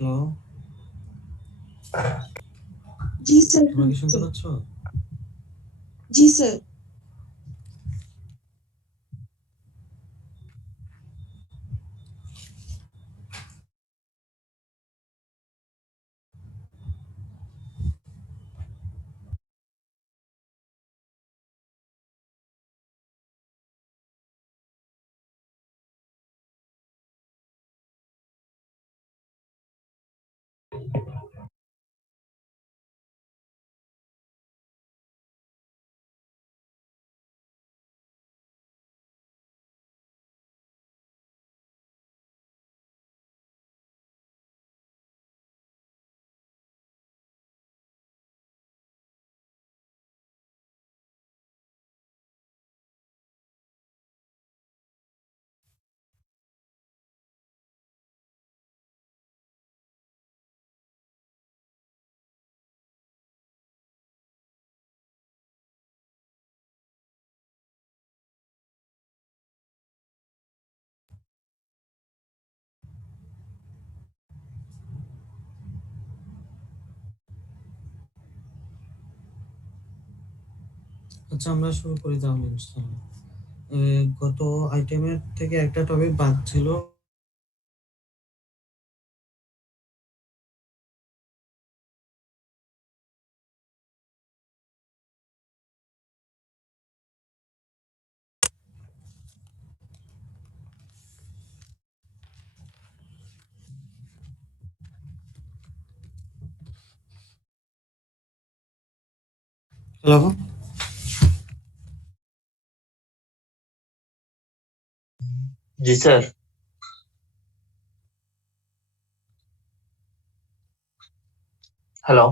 Hello, জি sir. তোমরা কি শুনতে পাচ্ছ? জি স্যার। আচ্ছা, আমরা শুরু করি তাহলে ইনশাআল্লাহ। গত আইটেমের থেকে একটা টপিক বাদ ছিল। হ্যালো, जी सर। हेलो।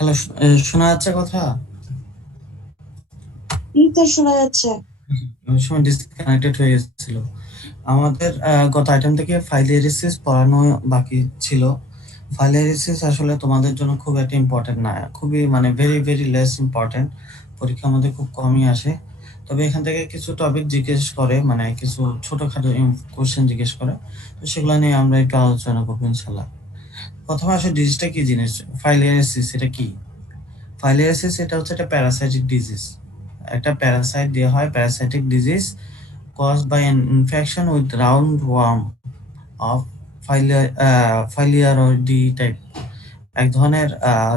হ্যালো, শোনা যাচ্ছে কথা? জি স্যার, শোনা যাচ্ছে। ওই সময় ডিসকানেক্টেড হয়ে গেছিল। আমাদের গত আইটেম থেকে ফাইল এরিসিস পড়ানো বাকি ছিল। ফাইল এরিসিস আসলে তোমাদের জন্য খুব একটা ইম্পর্টেন্ট না, খুবই মানে ভেরি ভেরি লেস ইম্পর্টেন্ট। পরীক্ষার মধ্যে খুব কমই আসে। তবে এখান থেকে কিছু টপিক জিজ্ঞেস করে, মানে কিছু ছোটখাটো কোশ্চেন জিজ্ঞেস করে, তো সেগুলো নিয়ে আমরা একটু আলোচনা করবো ইনশাল্লাহ। প্রথমে আসলে ডিজিজটা কি জিনিস, ফাইলিয়ারিসিস এটা কি? ফাইলিয়ারিসিস এটা হচ্ছে একটা প্যারাসাইটিক ডিজিজ। একটা প্যারাসাইট দিয়ে হয়, parasitic disease caused by an infection with roundworm of filarioidea type. এক ধরনের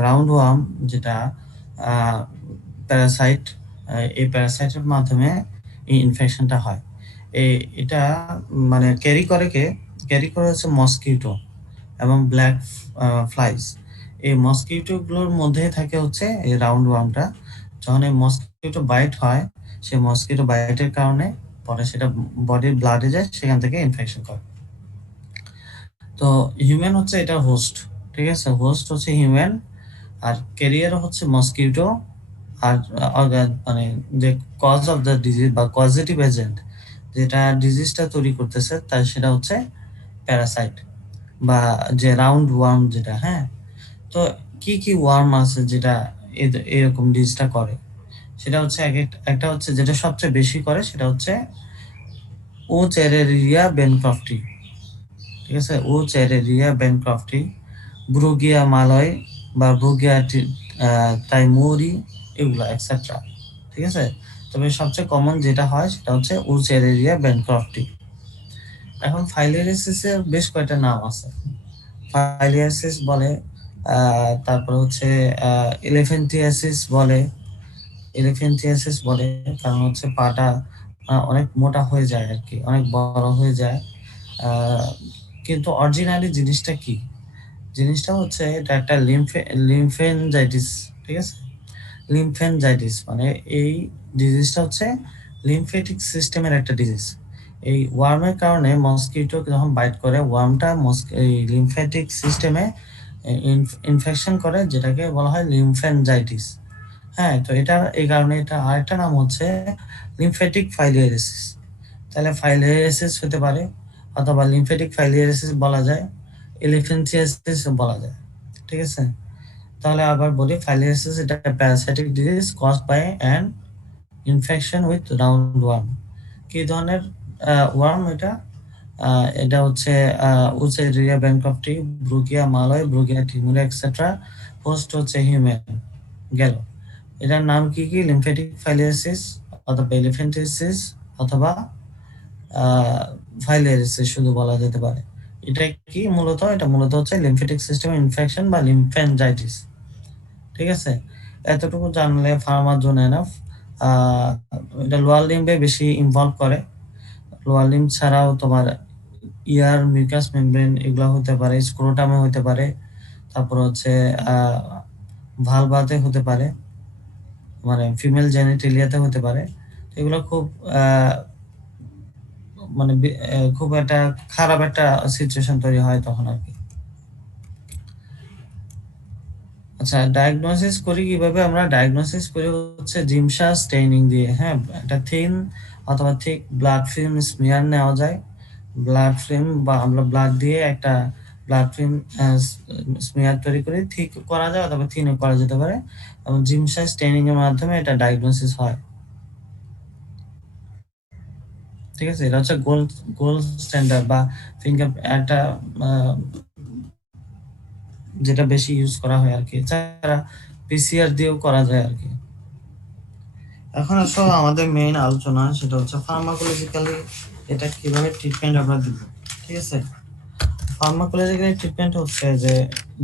রাউন্ডওয়ার্ম, যেটা প্যারাসাইট, এই প্যারাসাইটের মাধ্যমে এই ইনফেকশনটা হয়। এটা মানে ক্যারি করে হচ্ছে মসকিউটো এবং ব্ল্যাক ফ্লাইস। এই মসকিউটোগুলোর মধ্যে থাকে হচ্ছে এই রাউন্ড ওয়ার্মটা। যখন এই মসকিউটো বাইট হয়, সেই মসকিউটো বাইটের কারণে পরে সেটা বডির ব্লাডে যায়, সেখান থেকে ইনফেকশন করে। তো হিউম্যান হচ্ছে এটা হোস্ট, ঠিক আছে? হোস্ট হচ্ছে হিউম্যান, আর ক্যারিয়ার হচ্ছে মসকিউটো। আর মানে যে কজ অফ দ্য ডিজিজ বা কজেটিভ এজেন্ট যেটা ডিজিজটা তৈরি করতেছে, তাই সেটা হচ্ছে প্যারাসাইট বা যে রাউন্ড ওয়ার্ম যেটা। হ্যাঁ, তো কি কি ওয়ার্ম আছে যেটা এরকম ডিজিজটা করে? সেটা হচ্ছে একটা হচ্ছে যেটা সবচেয়ে বেশি করে, সেটা হচ্ছে ও চেরেরিয়া বেনক্রফটি, ঠিক আছে? ও চেরেরিয়া বেনক্রফটি, ব্রুগিয়া মালয় বা ব্রুগিয়া তাইমুরি, এগুলো এক্সেট্রা, ঠিক আছে? তবে সবচেয়ে কমন যেটা হয় সেটা হচ্ছে ও চেরেরিয়া বেনক্রফটি। এখন ফাইলেরিয়াসিসের বেশ কয়েকটা নাম আছে। ফাইলিয়াসিস বলে, তারপর হচ্ছে এলিফ্যান্টিয়াসিস বলে। এলিফ্যান্টিয়াসিস বলে কারণ হচ্ছে পাটা অনেক মোটা হয়ে যায় আর কি, অনেক বড় হয়ে যায়। কিন্তু অরিজিনালি জিনিসটা কি? জিনিসটা হচ্ছে এটা একটা লিম্ফেনজাইটিস, ঠিক আছে? লিম্ফেনজাইটিস মানে এই ডিজিজটা হচ্ছে লিম্ফেটিক সিস্টেমের একটা ডিজিজ। এই ওয়ার্মের কারণে মসকিটো যখন বাইট করে, ওয়ার্মটা এই লিম্ফেটিক সিস্টেমে ইনফেকশন করে, যেটাকে বলা হয় লিম্ফেনজাইটিস। হ্যাঁ, তো এটা এই কারণে এটা আরেকটা নাম হচ্ছে লিম্ফেটিক ফাইলিয়ারিসিস। তাহলে ফাইলিয়ারিসিস হতে পারে, অথবা লিম্ফেটিক ফাইলিয়ারিসিস বলা যায়, এলিফ্যান্টিয়াসিস বলা যায়, ঠিক আছে? তাহলে আবার বলি, ফাইলিয়ারিসিস এটা parasitic disease caused by an infection with round worm. কি ধরনের ওয়ার্ম এটা? এটা হচ্ছে Wuchereria bancrofti, Brugia malayi, Brugia timori etcetera. Host হচ্ছে হিউম্যান। গেল। এটার নাম কি কি? লিম্ফেটিক ফাইলিয়ারিসিস অথবা এলিফ্যান্টিয়াসিস অথবা ফাইলিয়ারিসিস শুধু বলা যেতে পারে। এটা কি মূলত? এটা মূলত হচ্ছে লিম্ফেটিক সিস্টেম ইনফেকশন বা লিম্ফেনজাইটিস, ঠিক আছে? এতটুকু জানলে ফার্মার জন্য এনাফ। এটা লোয়ার লিম্বে বেশি ইনভলভ করে। লোয়ার লিম্ব ছাড়াও তোমার ইয়ার, মিউকাস মেমব্রেন এগুলো হতে পারে, স্ক্রোটামে হতে পারে, তারপর হচ্ছে ভালভাতে হতে পারে, মানে ফিমেল জেনিটেলিয়াতে হতে পারে। এগুলো খুব মানে খুব একটা খারাপ একটা সিচুয়েশন তৈরি হয় তখন আর কি। আচ্ছা, ডায়াগনোসিস করি কিভাবে? আমরা ডায়াগনোসিস করি হচ্ছে জিমসা স্টেইনিং দিয়ে। হ্যাঁ, একটা থিন অথবা থিক ব্লাড ফিল্ম স্মিয়ার নেওয়া যায়। ব্লাড ফিল্ম বা আমরা ব্লাড দিয়ে একটা ব্লাড ফিল্ম স্মিয়ার তৈরি করে থিক করা যায় অথবা থিনও করা যেতে পারে, এবং জিমসা স্টেইনিং এর মাধ্যমে এটা ডায়াগনোসিস হয়, ঠিক আছে? এটা হচ্ছে গোল্ড স্ট্যান্ডার্ড বা ফিঙ্গার একটা যেটা বেশি ইউজ করা হয় আর কি। এছাড়া পিসিআর দিয়েও করা যায় আর কি। এখন আসলে আমাদের মেইন আলোচনা সেটা হচ্ছে ফার্মাকোলজিক্যালি এটা কিভাবে ট্রিটমেন্ট আমরা দিব, ঠিক আছে? ফার্মাকোলজিক্যালি ট্রিটমেন্ট হচ্ছে যে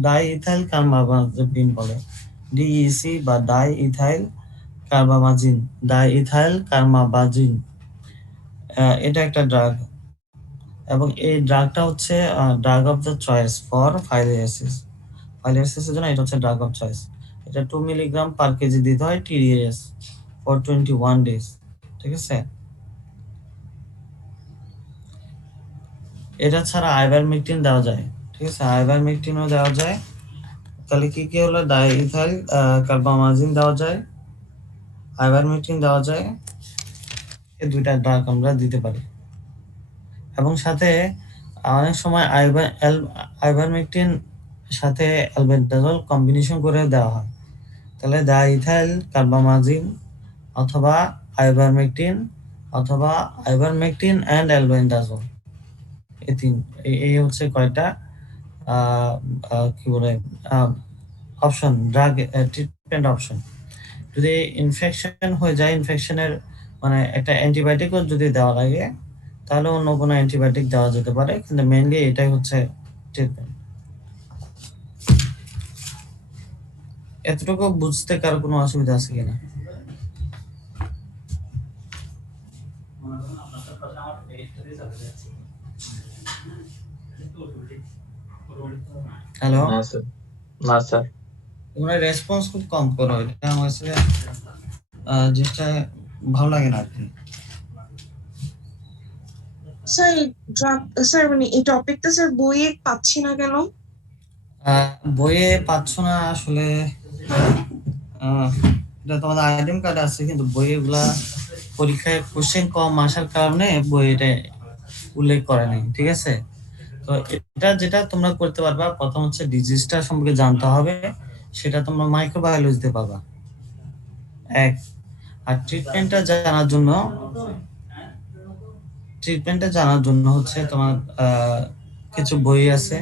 ডাইইথাইল কার্বামাজিন বলে, ডিইসি বা ডাইইথাইল কার্বামাজিন, ডাইইথাইল কার্বামাজিন। এটা একটা ড্রাগ, এবং এই ড্রাগটা হচ্ছে drug of the choice for filariasis. ফাইলিয়ারিসিসের জন্য এটা হচ্ছে ড্রাগ অফ চয়েস। এটা 2 মিলিগ্রাম পার কেজি দিতে হয় টিডিএস ফর 21 ডেজ, ঠিক আছে? এটা ছাড়া আইভারমেকটিন দেওয়া যায়, ঠিক আছে? আইভারমেকটিনও দেওয়া যায়। তাহলে কি কি হলো? ডাইইথাইল কার্বামাজিন দেওয়া যায়, আইভারমেকটিন দেওয়া যায়। এই দুইটা ড্রাগ আমরা দিতে পারি, এবং সাথে অনেক সময় আইভারমেকটিন সাথে অ্যালবেন্ডাজল কম্বিনেশন করে দেওয়া হয়। তাহলে ডাইইথাইল কার্বামাজিন অথবা আইভারমেকটিন অথবা আইভারমেকটিন অ্যান্ড অ্যালবেন্ডাজল, এই হচ্ছে কয়টা কি বলে অপশন, ড্রাগ ট্রিটমেন্ট অপশন। যদি ইনফেকশন হয়ে যায়, ইনফেকশনের মানে একটা অ্যান্টিবায়োটিকও যদি দেওয়া লাগে, তাহলে অন্য কোনো অ্যান্টিবায়োটিক দেওয়া যেতে পারে, কিন্তু মেইনলি এটাই হচ্ছে ট্রিটমেন্ট। এতটুকু বুঝতে কারো কোনো অসুবিধা আছে কিনা? হ্যালো, না স্যার, না স্যার। তোমরা রেসপন্স খুব কম করো, এটা আমার কাছে জিনিসটা ভালো লাগে না আর কি। স্যার স্যার মানে এই টপিকটা স্যার বইয়ে পাচ্ছি না কেন? বইয়ে পাচ্ছ না আসলে? এটা তোমাদের আইডেন্টি কার্ড আছে, কিন্তু বই এগুলা পরীক্ষায় কোশ্চেন কম আসার কারণে বই এটা উল্লেখ করে নাই, ঠিক আছে? তো এটা যেটা তোমরা করতে পারবা, প্রথম হচ্ছে ডিজিজটা সম্পর্কে জানতে হবে, সেটা তোমরা মাইক্রোবায়োলজিতে পাবা এক। আর ট্রিটমেন্টটা জানার জন্য হচ্ছে তোমার কিছু বই আছে,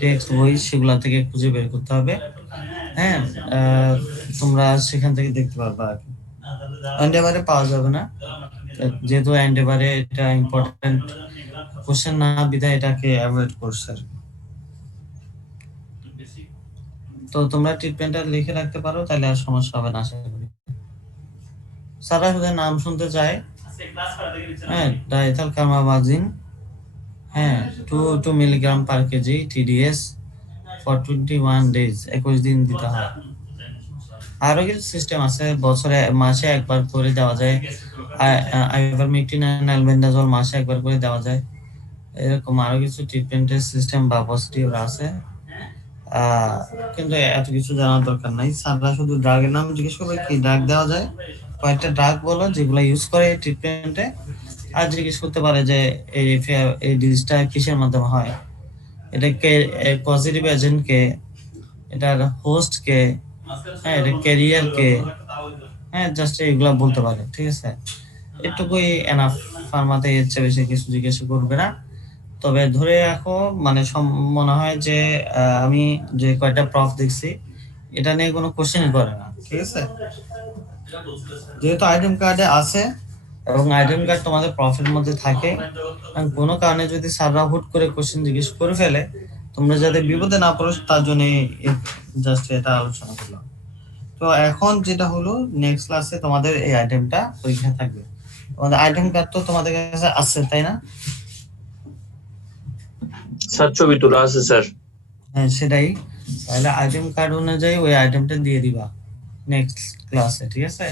টেক্সট বই, সেগুলা থেকে খুঁজে বের করতে হবে। হ্যাঁ, তোমরা সেখান থেকে দেখতে পারবা আর কি। এন্ডেভারে পাওয়া যাবে না, যেহেতু এন্ডেভারে এটা ইম্পর্টেন্ট কোশ্চেন না, বিধায় এটাকে অ্যাভয়েড করছে আর কি। তো তোমরা ট্রিটমেন্টটা লিখে রাখতে পারো, তাহলে আর সমস্যা হবে না আশা করি। সারা শুধু নাম শুনতে চায়, হ্যাঁ, ডাইথাইল কার্বামাজিন, হ্যাঁ 2 milligram per KG TDS for 21 days 21 দিন দিতে হয়। আরো কিছু সিস্টেম আছে, বছরে মাসে একবার করে দেওয়া যায়। আইভারমেকটিন এন্ড অ্যালবেন্ডাজোল মাসে একবার করে দেওয়া যায়। এরকম আরো কিছু ট্রিটমেন্টের সিস্টেম বা প্রসিডিউর আছে। আহ, কিন্তু এত কিছু জানার দরকার নাই। স্যাররা শুধু ড্রাগের নাম জিজ্ঞেস করবে কি ড্রাগ দেওয়া যায়, কয়েকটা ড্রাগ বলো যেগুলো ইউজ করে ট্রিটমেন্টে, আর জিজ্ঞেস করতে পারে যে এই ডিজিজটা কিসের মাধ্যমে হয়, এটা কে পজিটিভ এজেন্ট কে, এটার হোস্ট কে, হ্যাঁ এটা ক্যারিয়ার কে, হ্যাঁ জাস্ট এগুলা বলতে পারে, ঠিক আছে। এটুকুই এনাফ। ফার্মাতে এর চেয়ে বেশি কিছু জিজ্ঞেস করবে না। তবে ধরে রাখো মানে মনে হয় যে আমি যে কয়টা প্রফ দেখছি এটা নিয়ে কোনো কোশ্চেন করে না, ঠিক আছে। যেহেতু আইডেন্টি কার্ডে আছে এবং আইডেন্টি কার্ড তোমাদের প্রফের মধ্যে থাকে, এবং কোনো কারণে যদি স্যাররা হুট করে কোশ্চেন জিজ্ঞেস করে ফেলে, তোমরা যাতে বিপদে না পড়ো তার জন্য জাস্ট এটা আলোচনা করলাম। তো এখন যেটা হলো নেক্সট ক্লাসে তোমাদের এই আইটেমটা পরীক্ষা থাকবে। তোমাদের আইটেম কার্ড তো তোমাদের কাছে আছে তাই না? স্যার ছবি তোলা আছে স্যার। হ্যাঁ সেটাই, তাহলে আইটেম কার্ড অনুযায়ী ওই আইটেমটা দিয়ে দিবা নেক্সট ক্লাসে, ঠিক আছে।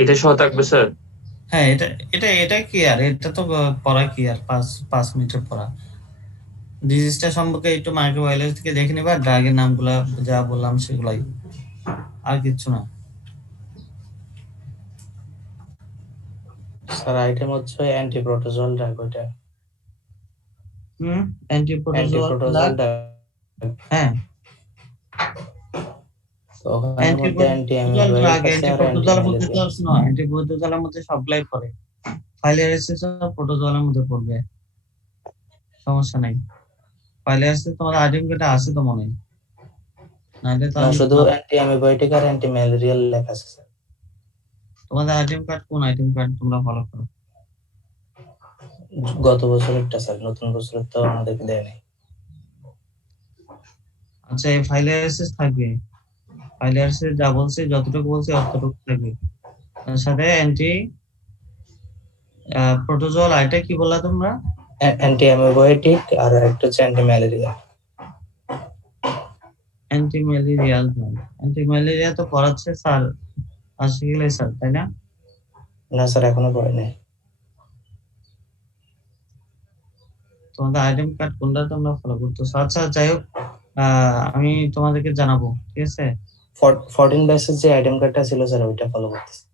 এটা সহ থাকবে স্যার। হ্যাঁ এটা এটা এটা কি আর, এটা তো পড়া কি আর, 5 মিনিটের পড়া। ডিজিজটা সম্পর্কে একটু মাইক্রোবায়োলজি থেকে দেখে নিবা, ড্রাগের নামগুলা যা বললাম সেগুলাই, আর কিচ্ছু না। স্যার আইটেম হচ্ছে অ্যান্টিপ্রোটোজোয়াল ড্রাগ, ওইটা অ্যান্টিপ্রোটোজোয়াল অ্যান্টিপ্রোটোজোয়াল ড্রাগ। হ্যাঁ তো ওখানের মধ্যে অ্যান্টি অ্যান্টিপ্রোটোজোয়াল অ্যামিবায়োটিক ড্রাগ, আছে আর অ্যান্টি অ্যান্টিপ্রোটোজোয়াল বলতে তো ম্যালেরিয়া। শোনো, অ্যান্টিপ্রোটোজোয়ালের মধ্যে সবগুলাই পড়ে। ফাইলেরিসিস প্রোটোজোয়ালের মধ্যে পড়বে, সমস্যা নাই। ফাইলেরিসিস তোমাদের আইটেম কার্ডে আছে তো মনে হয়, নাহলে তো না, আমি শুধু অ্যান্টি অ্যামিবায়োটিক আর অ্যান্টি ম্যালেরিয়াল লেখা আছে স্যার। তোমাদের আইটেম কার্ড কোন আইটেম কার্ড তোমরা ফলো করো? গত বছরেরটা স্যার, নতুন বছরের তো আমাদেরকে দেয় নাই। আচ্ছা এই ফাইলেরিসিস থাকবে, ফাইলেরিসিস যা বলছে যতটুকু বলছে অতটুকু থাকবে। তার সাথে অ্যান্টি প্রোটোজোয়াল আইটা কি বললা তোমরা? অ্যান্টি অ্যামিবায়োটিক আর একটা হচ্ছে anti malaria. Anti malarial drug, anti malaria তো পড়াচ্ছে স্যার আশিকুল স্যার তাই না? না স্যার, এখনো পড়ে নাই। তোমাদের আইটেম কার্ড কোনটা তোমরা ফলো করতেছো? আচ্ছা যাই হোক, আমি তোমাদেরকে জানাবো, ঠিক আছে। 14 ব্যাচের যে আইটেম কার্ডটা ছিল স্যার, ওইটা ফলো করতেছি।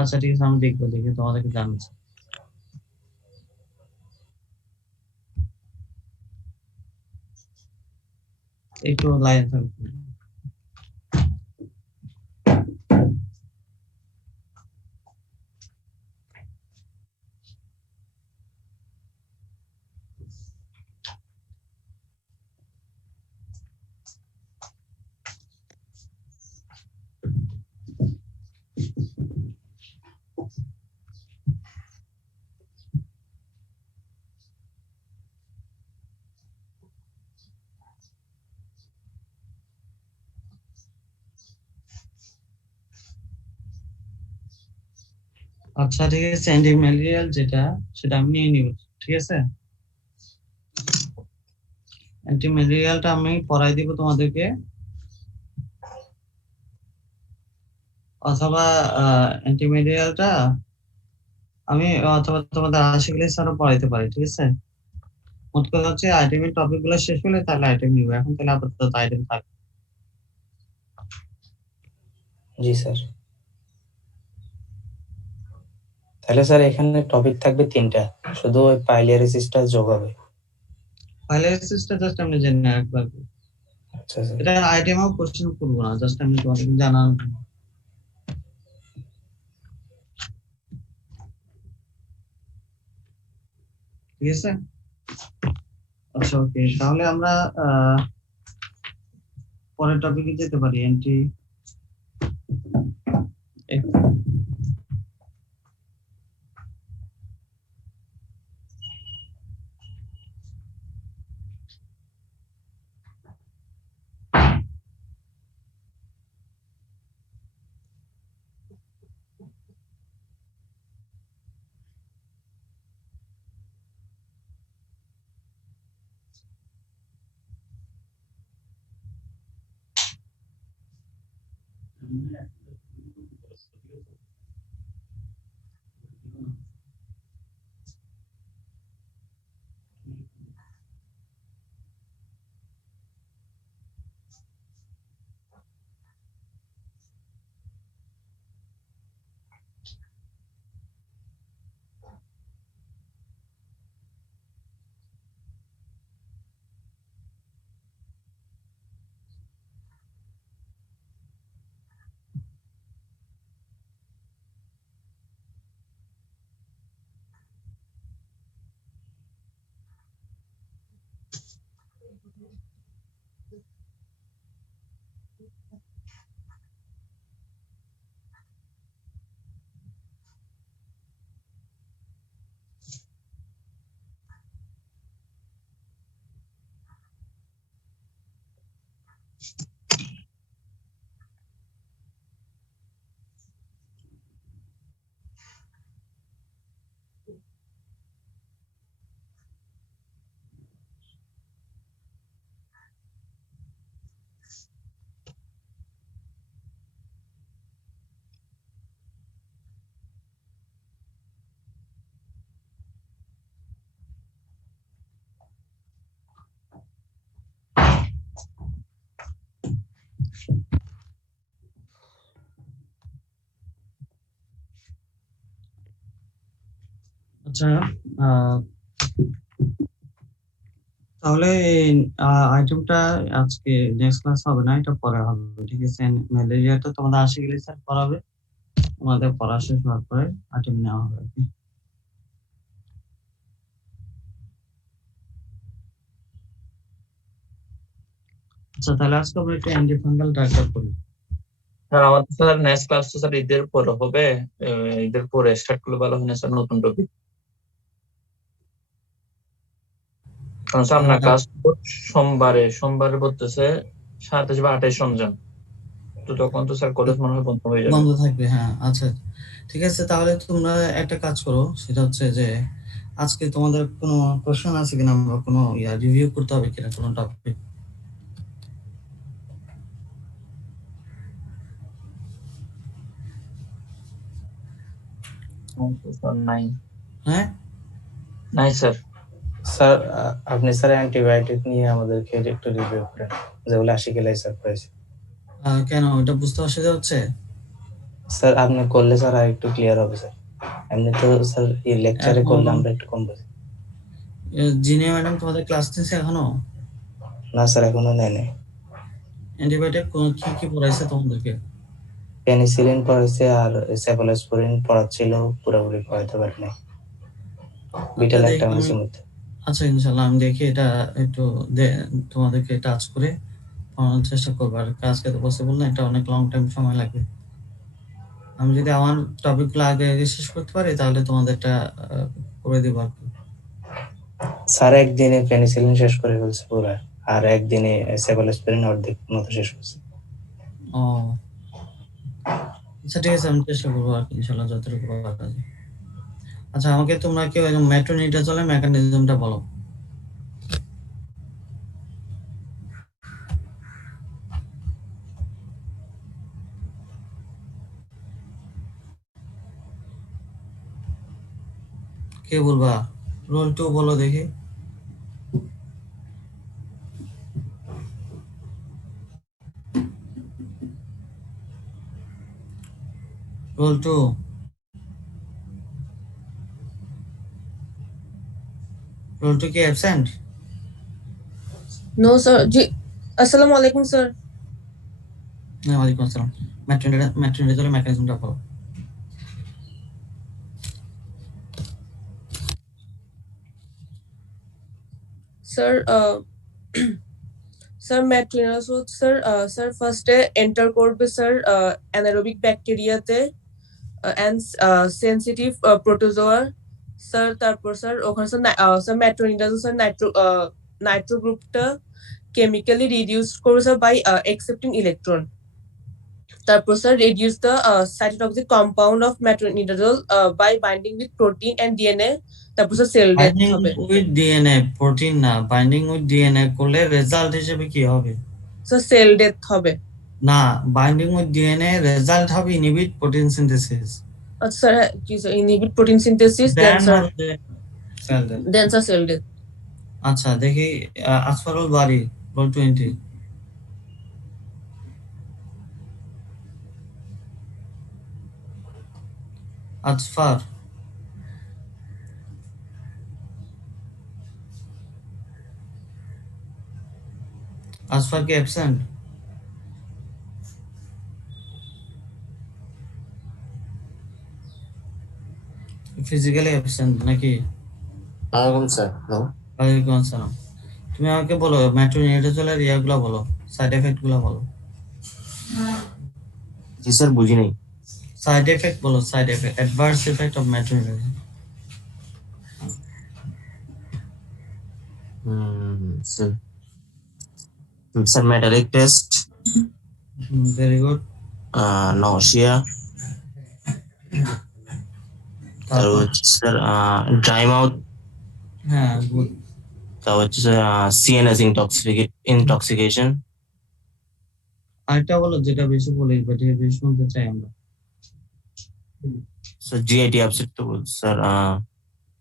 আচ্ছা ঠিক আছে, আমি দেখবো, দেখে তোমাদেরকে জানাচ্ছি। একটু লাইন থাকবে। আচ্ছা ঠিক আছে, অ্যান্টি ম্যালেরিয়াল যেটা সেটা আমি নিয়ে নিব, ঠিক আছে। অ্যান্টি ম্যালেরিয়ালটা আমি পড়াই দিব তোমাদেরকে, অথবা অ্যান্টি ম্যালেরিয়ালটা আমি অথবা তোমাদের আশিকুল স্যারও পড়াইতে পারি, ঠিক আছে। মোট কথা হচ্ছে আইটেমের টপিক গুলো শেষ হলে তাহলে আইটেম নিব, এখন তাহলে আপাতত আইটেম থাকবে। জি স্যার। তাহলে স্যার এখানে টপিক থাকবে 3টা, শুধু ওই পাইলিয়ারিসিসটা যোগ হবে। ফাইলাইসিসটা জাস্ট আমি জেনে একবার, আচ্ছা স্যার। এটা আইটেমও কোশ্চেন করবো না, জাস্ট আমি তোমাদেরকে জানানো, ঠিক আছে। আচ্ছা ওকে, তাহলে আমরা পরের টপিকে যেতে পারি। অ্যান্টি আচ্ছা, তাহলে আইটেমটা আজকে নেক্সট ক্লাস হবে না, এটা পরে হবে, ঠিক আছে? ম্যালেরিয়াটা তোমাদের আসে গেলে স্যার পড়াবে, তোমাদের পড়া শেষ হওয়ার পরে আইটেম নেওয়া হবে আর কি। আচ্ছা, তাহলে আজকে আমরা একটু অ্যান্টিফাঙ্গাল ড্রাগটা করি। স্যার আমাদের স্যার নেক্সট ক্লাস তো স্যার ঈদের পরে হবে, ঈদের পরে স্টার্ট করলে ভালো হয় না স্যার নতুন টপিক? কারণ স্যার আপনার ক্লাস সোমবারে বলতেছে 27 বা 28 রমজান, তো তখন তো স্যার কলেজ মনে হয় বন্ধ হয়ে যাবে। বন্ধ থাকবে, হ্যাঁ। আচ্ছা, ঠিক আছে, তাহলে তোমরা একটা কাজ করো, সেটা হচ্ছে যে আজকে তোমাদের কোনো কোশ্চেন আছে কিনা, আমরা কোনো রিভিউ করতে হবে কিনা কোনো টপিক? স্যার নাই, হ্যাঁ, নাই স্যার। স্যার আপনি স্যার অ্যান্টিবায়োটিক নিয়ে আমাদেরকে একটু রিভিউ করেন, যেগুলো আশিকেলাই স্যার করেছে। কেন ওটা বুঝতে অসুবিধা হচ্ছে? স্যার আপনি করলে স্যার আর একটু ক্লিয়ার হবে স্যার। এমনি তো স্যার এই লেকচারে করলে আমরা একটু কম বুঝি। জিনিয়া ম্যাডাম তোমাদের ক্লাস নিচ্ছে এখনো? না স্যার, এখনো নেয় নাই। অ্যান্টিবায়োটিক কি কি পড়াইছে তোমাদেরকে? পেনিসিলিন পড়াইছে আর সেফালোস্পোরিন পড়াচ্ছিল, পুরোপুরি পড়াইতে পারি নাই, বিটা ল্যাকটামাইসের মধ্যে। আচ্ছা, ইনশাল্লাহ আমি দেখি এটা একটু তোমাদেরকে টাচ করে পড়ানোর চেষ্টা করবো। আর আজকে তো পসিবল না, এটা অনেক লং টাইম সময় লাগবে। আমি যদি আমার টপিকগুলো আগে শেষ করতে পারি তাহলে তোমাদেরটা করে দিব আর কি। স্যার একদিনে পেনিসিলিন শেষ করে ফেলছে পুরো, আর একদিনে সেফালোস্পোরিন অর্ধেক মতো শেষ করছে। ও আচ্ছা, ঠিক আছে, আমি চেষ্টা করবো আর কি, ইনশাল্লাহ যতটুকু পারা যায়। আচ্ছা, আমাকে তোমরা কেউ মেট্রোনিডাজলের মেকানিজমটা বলো। কে বলবা? রোল 2 বলো দেখি। রোল 2, রোল 2 কি অ্যাবসেন্ট? No sir. জি, আসসালামু আলাইকুম স্যার। ওয়ালাইকুম আসসালাম। মেট্রোনিডাজলের মেকানিজমটা বলো। Sir sir metronidazole sir sir ফার্স্টে এন্টার করবে স্যার অ্যানারোবিক ব্যাকটেরিয়াতে অ্যান্ড সেনসিটিভ প্রোটোজোয়া স্যার। তারপর স্যার ওখানে স্যার মেট্রোনিডাজল স্যার নাইট্রো গ্রুপটা কেমিক্যালি রিডিউস করবে স্যার বাই অ্যাকসেপ্টিং ইলেকট্রন। তারপর sir reduce the cytotoxic compound of metronidazole by binding with protein and DNA. তারপর sir cell death binding হবে। With DNA, protein না, binding with DNA করলে result হিসেবে কি হবে? স্যার সেল ডেথ হবে। না, বাইন্ডিং উইথ ডিএনএ রেজাল্ট হবে ইনহিবিট প্রোটিন সিনথেসিস। আচ্ছা স্যার, কি স্যার ইনহিবিট প্রোটিন সিনথেসিস, দেন দেন স্যার হচ্ছে সেল ডেথ। Sell death. আচ্ছা দেখি আসফারুল বারী, রোল 20। আসফার, আসফার কি অ্যাবসেন্ট? ফিজিক্যালি অ্যাবসেন্ট নাকি? স্যার। হ্যালো। ওয়ালাইকুম আসসালাম। তুমি আমাকে বলো মেট্রোনিডাজোলের ইয়াগুলো বলো, সাইড এফেক্ট গুলো বলো। জি স্যার, বুঝি নাই। সাইড এফেক্ট বলো, side effect, adverse effect of metronidazole. Sir, sir metallic test, very good. Nausea, তারপর হচ্ছে স্যার ড্রাই মাউথ, হ্যাঁ গুড। তারপর হচ্ছে স্যার সিএনএস ইনটক্সিকেশন, আরেকটা বলো যেটা বেশি বলি, বাট বেশি শুনতে চাই আমরা। স্যার জিআইটি আপসেট তো বলছি sir.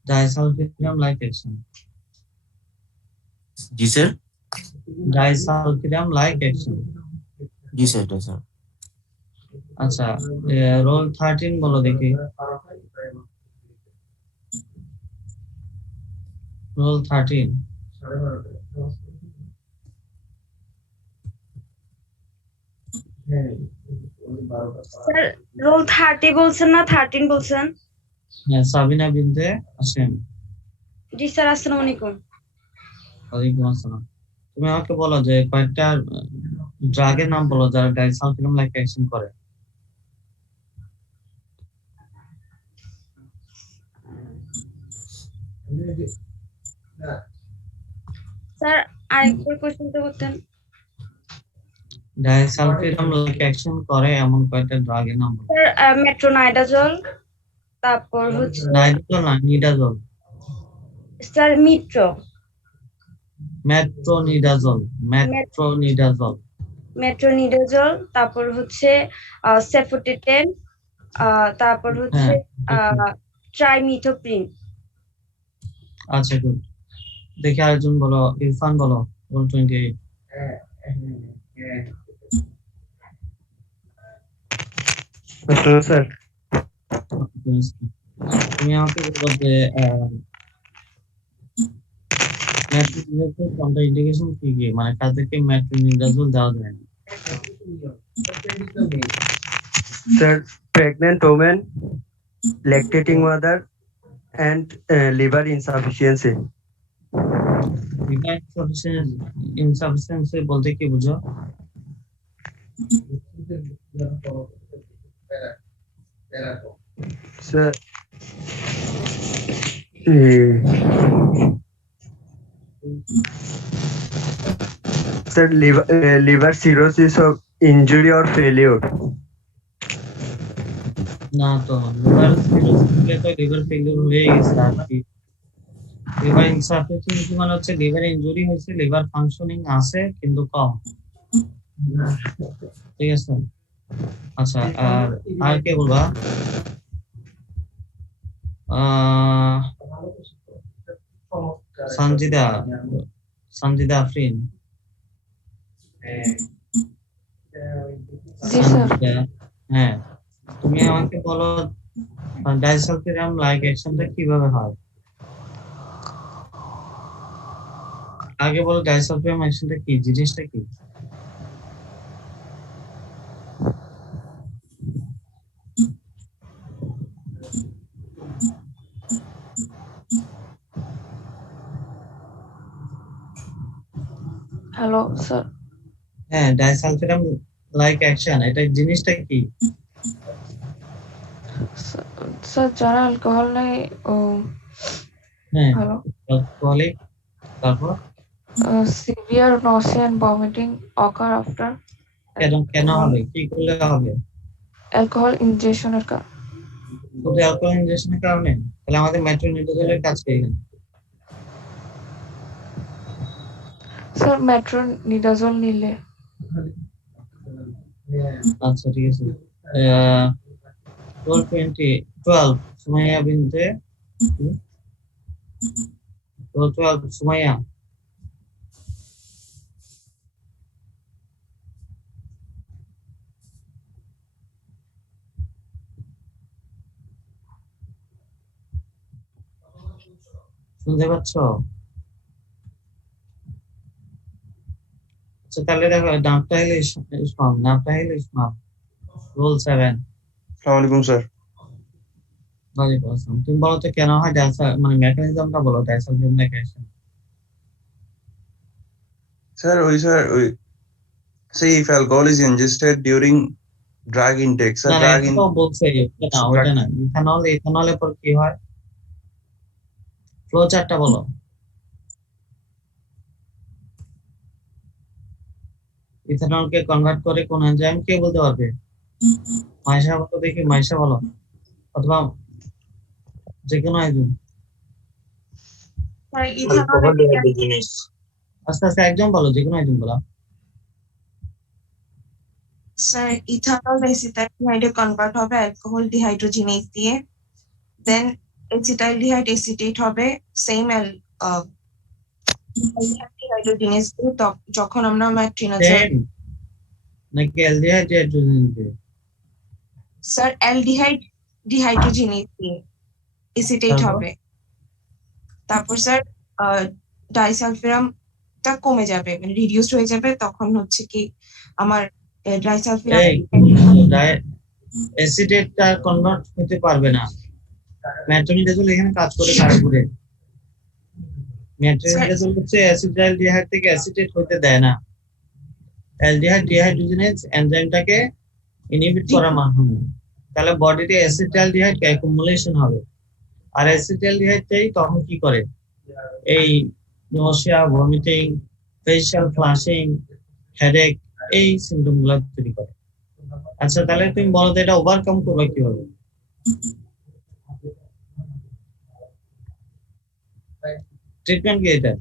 Disulfiram like action. Ji sir. Disulfiram like action. Ji sir, এটা স্যার। আচ্ছা রোল 13 বলো দেখি। রোল 13। স্যার রোল 30 বলছেন না 13 বলছেন? হ্যাঁ, সাবিনা বিনতে হাসেম। জি স্যার, আসসালামু আলাইকুম। ওয়ালাইকুম আসসালাম। তুমি আমাকে বলো যে কয়েকটা ড্রাগের নাম বলো যারা ডাইসালফিরাম লাইক অ্যাকশন করে। স্যার আরেকবার কোশ্চেনটা করতেন। ডাইসালফিরাম লাইক অ্যাকশন করে এমন কয়েকটা ড্রাগের নাম বলো। স্যার মেট্রোনাইডাজল, তারপর হচ্ছে নাইট্রোজল না, nidazole. Sir metronidazole, metronidazole. Metronidazole, তারপর হচ্ছে সেফোটেটেন, তারপর হচ্ছে হ্যাঁ ট্রাইমিথোপ্রিন। আচ্ছা গুড। দেখি আরেকজন বলো, ইরফান বলো, রোল 28। স্যার তুমি আমাকে বলো যে মেট্রোনিডাজল কোনটা ইন্ডিকেশন কি কি, মানে কাদেরকে মেট্রোনিডাজল দেওয়া যায় না? Sir pregnant women, lactating mother, and liver insufficiency. Liver insufficiency বলতে কি বুঝো? Sir, sir, liver cirrhosis of injury or failure. না তো, লিভার সিরোসিসে তো লিভার ফেলিউর হয়ে গেছে আর কি। লিভার ইনসাফিসিয়েন্সি মানে হচ্ছে লিভার ইনজুরি হয়েছে, লিভার ফাংশনিং আছে কিন্তু কম। ঠিক আছে। আচ্ছা আর কে বলবা? সঞ্জিদা, সঞ্জিদা আফরিন। জি স্যার। সঞ্জিদা, হ্যাঁ তুমি আমাকে বলো ডাইসালফিরাম লাইক অ্যাকশনটা কিভাবে হয়। আগে বলো ডাইসালফিরাম অ্যাকশনটা কি, জিনিসটা কি? Hello sir. হ্যাঁ, ডাইসালফিরাম লাইক অ্যাকশন, এটা জিনিসটা কি? স্যার যারা অ্যালকোহল নেয় ও হ্যাঁ, হ্যালো অ্যালকোহলিক, তারপর severe nausea and vomiting occur after কেন হবে, কি করলে হবে? অ্যালকোহল ইনজেকশনের কারণে। শুধু অ্যালকোহল ইনজেকশনের কারণে? তাহলে আমাদের মেট্রোনিডাজলের কাজ কি এখানে? স্যার মেট্রোনিডাজল নিলে আচ্ছা ঠিক আছে 12 সুমাইয়া বিনতে 12 সুমাইয়া শুনতে পাচ্ছ? আচ্ছা তাহলে দেখো নামটা হলো ইসমাম, নামটা হলো ইসমাম, রোল 7। আসসালামু আলাইকুম স্যার। ওয়ালাইকুম আসসালাম। তুমি বলো তো কেন হয় ডায়ালসাল, মানে মেকানিজমটা বলো ডায়ালসালফিয়াম মেকানিজম। স্যার ওই say if alcohol is ingested during drug intake, sir, না না drug এটা in তো বলছে, না ওইটা না, ইথানলের পর কি হয়, ফ্লো চার্টটা বলো। ইথানলকে কনভার্ট করে কোন এনজাইম, কে বলতে পারবে? মাইশা বলো দেখি, মাইশা বলো, অথবা যে কোনো একজন। Sir alcohol dehydrogenase. আস্তে আস্তে একজন বলো, যে কোনো একজন বলো। স্যার ইথানল এসিটাইলডিহাইডে কনভার্ট হবে অ্যালকোহল ডিহাইড্রোজিনেজ দিয়ে, দেন এসিটাইলডিহাইড এসিটেট হবে সেম ডিহাইড্রোজিনেজ দিয়ে যখন আমরা ম্যাট্রিনোজল। সেম নাকি অ্যালডিহাইড ডিহাইড্রোজেনেজ দিয়ে? স্যার অ্যালডিহাইড ডিহাইড্রোজিনেজ দিয়ে এসিটেট তারপর? হবে, তারপর স্যার ডাইসালফিরামটা কমে যাবে, মানে রিডিউসড হয়ে যাবে, তখন হচ্ছে কি আমার ডাইসালফিরাম এই অ্যাসিটেটটা কনভার্ট হতে পারবে না, ম্যাট্রোনিডাজল এখানে কাজ করে কার উপরে? ম্যাট্রোনিডাজল হচ্ছে অ্যাসিটাইলডিহাইড থেকে অ্যাসিটেট হতে দেয় না, অ্যালডিহাইড ডিহাইড্রোজেনেজ এনজাইমটাকে ইনহিবিট করার মাধ্যমে। তাহলে বডিতে অ্যাসিটাইলডিহাইড অ্যাকুমুলেশন হবে, আর অ্যাসিটাইলডিহাইডটাই তখন কি করে, এই nausea, vomiting, facial flushing, headache, এই সিম্পটম গুলো তৈরি করে। আচ্ছা তাহলে তুমি বলো তো এটা ওভারকাম করবে কিভাবে? ট্রিটমেন্ট কি এটা?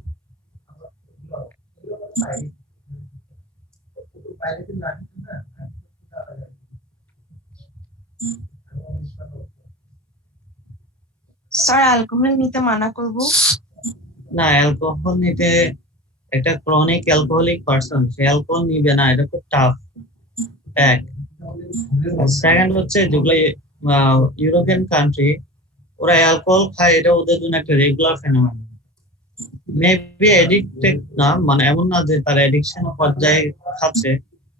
স্যার অ্যালকোহল নিতে মানা করব? না, অ্যালকোহল নিতে, একটা ক্রনিক অ্যালকোহলিক পারসন সে অ্যালকোহল নিবে না, এটা খুব টাফ। এক, সেকেন্ড হচ্ছে যেগুলো ইউরোপিয়ান কান্ট্রি, ওরা অ্যালকোহল খায়, এটা ওদের জন্য একটা রেগুলার ফেনোমেনন। মেবি এডিক্টেড না, মানে এমন না যে তার এডিকশন পর্যায়ে খাচ্ছে,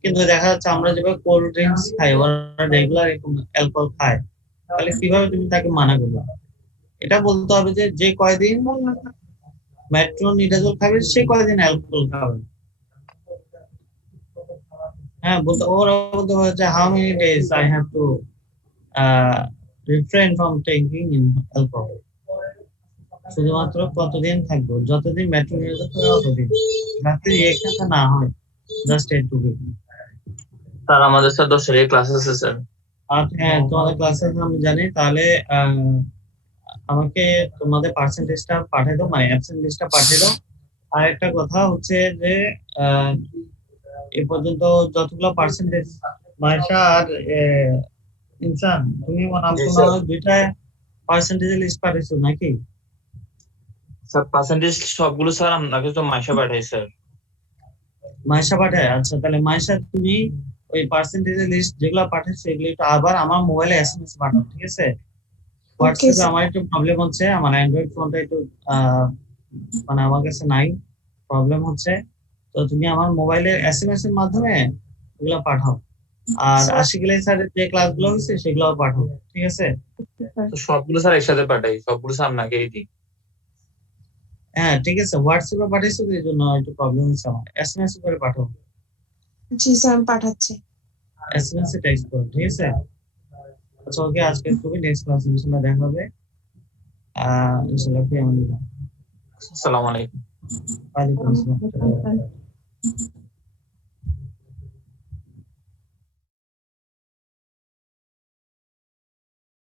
কিন্তু দেখা যাচ্ছে আমরা যেভাবে কোল্ড ড্রিঙ্কস খাই, ওরা রেগুলার এরকম অ্যালকোহল খায়। তাহলে কিভাবে তুমি তাকে মানা করবে? এটা বলতে হবে যে যে কয়দিন মেট্রোনিডাজল খাবে সে কয়দিন অ্যালকোহল খাবে। হ্যাঁ, ওরা বলতে পারে যে how many days I have to refrain from taking in alcohol, শুধুমাত্র কতদিন থাকবো, যতদিন মেট্রোনিডাজল খাবে ততদিন, যাতে রিঅ্যাকশনটা না হয়, জাস্ট এইটুকু। স্যার আমাদের স্যার 10 এর ক্লাস আছে স্যার। আর হ্যাঁ, তোমাদের ক্লাসে আমি জানি, তাহলে আমাকে তোমাদের পার্সেন্টেজটা পাঠিয়ে দাও, মানে অ্যাবসেন্ট লিস্টটা পাঠিয়ে দাও। আর একটা কথা হচ্ছে যে এ পর্যন্ত যতগুলো পার্সেন্টেজ, মাইশা আর ইনসান, তুমি মনে হয় দুইটা পার্সেন্টেজের লিস্ট পাঠিয়েছো নাকি? স্যার পার্সেন্টেজ সবগুলো স্যার আপনাকে তো মাইশা পাঠাই স্যার। মাইশা পাঠায়? আচ্ছা তাহলে মাইশা তুমি ওই পার্সেন্টেজের লিস্ট যেগুলো পাঠাচ্ছো এগুলো একটু আবার আমার মোবাইলে এসএমএস পাঠাও, ঠিক আছে? হোয়াটসঅ্যাপে আমার একটু প্রবলেম হচ্ছে, আমার অ্যান্ড্রয়েড ফোনটা একটু মানে আমার কাছে নাই, প্রবলেম হচ্ছে। তো তুমি আমার মোবাইলে এসএমএস এর মাধ্যমে এগুলো পাঠাও, আর আশিকুল স্যারের যে ক্লাসগুলো হয়েছে সেগুলো পাঠাও, ঠিক আছে? তো সবগুলো স্যার একসাথে পাঠাই, সবগুলো স্যার আপনাকেই দিই। হ্যাঁ ঠিক আছে, হোয়াটসঅ্যাপে পাঠিয়েছো তো এই জন্য একটু প্রবলেম হচ্ছে, আমার এসএমএস করে পাঠাও। জি স্যার আমি পাঠাচ্ছি। এসএমএস এ টেক্সট করো, ঠিক আছে? আচ্ছা ওকে, আজকে খুবই নেক্সট ক্লাস ইনশাআল্লাহ দেখা হবে। ইনশাআল্লাহ ফি আমানিল্লাহ। আসসালামু আলাইকুম। ওয়ালাইকুম আসসালাম।